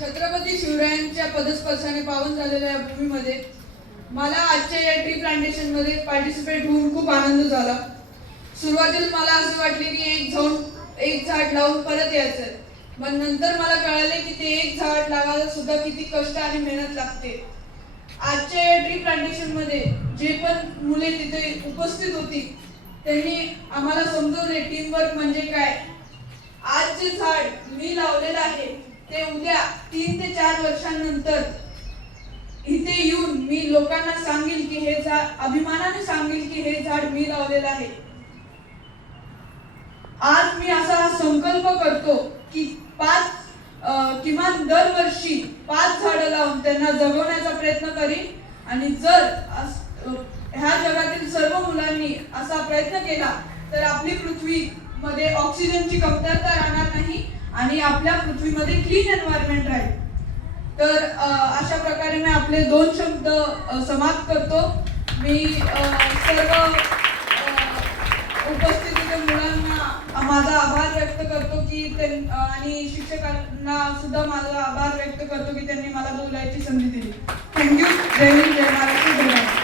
छत्रपती शिवरायांच्या पदस्पर्शाने पावन झालेल्या या भूमीमध्ये मला आजच्या या ट्री प्लांटेशन मध्ये पार्टिसिपेट होऊन खूप आनंद झाला। सुरुवातीला मला असे वाटले की एक झाड लावून परत यायचं, पण नंतर मला कळाले की ते एक झाड लावायला सुद्धा किती कष्ट आणि मेहनत लागते। आजच्या या ट्री प्लांटेशन मध्ये जे पण मुले तिथे उपस्थित होती त्यांनी आम्हाला समजवले टीम वर्क म्हणजे काय। आज जे झाड मी लावलेलं आहे ते उद्या 3 ते 4 वर्षांनंतर इथे येऊन मी लोकांना सांगेल की हे झाड अभिमानाने सांगेल की हे झाड मी लावलेलं आहे। आज मी असा संकल्प करतो की किमान दरवर्षी 5 झाडं लावून त्यांना जगवण्याचा प्रयत्न करीन। आणि जर ह्या जगातील सर्व मुलांनी असा प्रयत्न केला तर आपली पृथ्वीमध्ये ऑक्सिजनची कमतरता राहणार नाही आणि आपल्या पृथ्वीमध्ये क्लीन एन्व्हायरमेंट राहील। तर अशा प्रकारे मी आपले 2 शब्द समाप्त करतो। मी सर्व उपस्थित मुलांना माझा आभार व्यक्त करतो की आणि शिक्षकांना सुद्धा माझा आभार व्यक्त करतो की त्यांनी मला बोलायची संधी दिली। थँक्यू। जय हिंद, जय महाराष्ट्र, धन्यवाद।